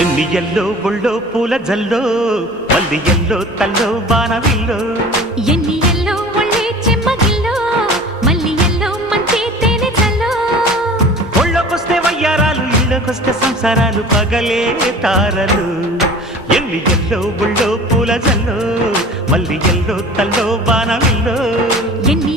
ఎన్ని ఎల్లో ఒళ్ళో పూల జల్లో మల్లి ఎల్లో తల్లో బాణవిల్లో ఎన్ని ఎల్లో ఒళ్ళే చెమ్మగిల్లో మల్లి ఎల్లో మంచి తేనె చల్లో ఒళ్ళకొస్తే వయ్యారాలు ఇళ్ళకొస్తే సంసారాలు పగలే తారలు ఎన్ని ఎల్లో ఒళ్ళో పూల జల్లో మల్లి ఎల్లో తల్లో బాణవిల్లో ఎన్ని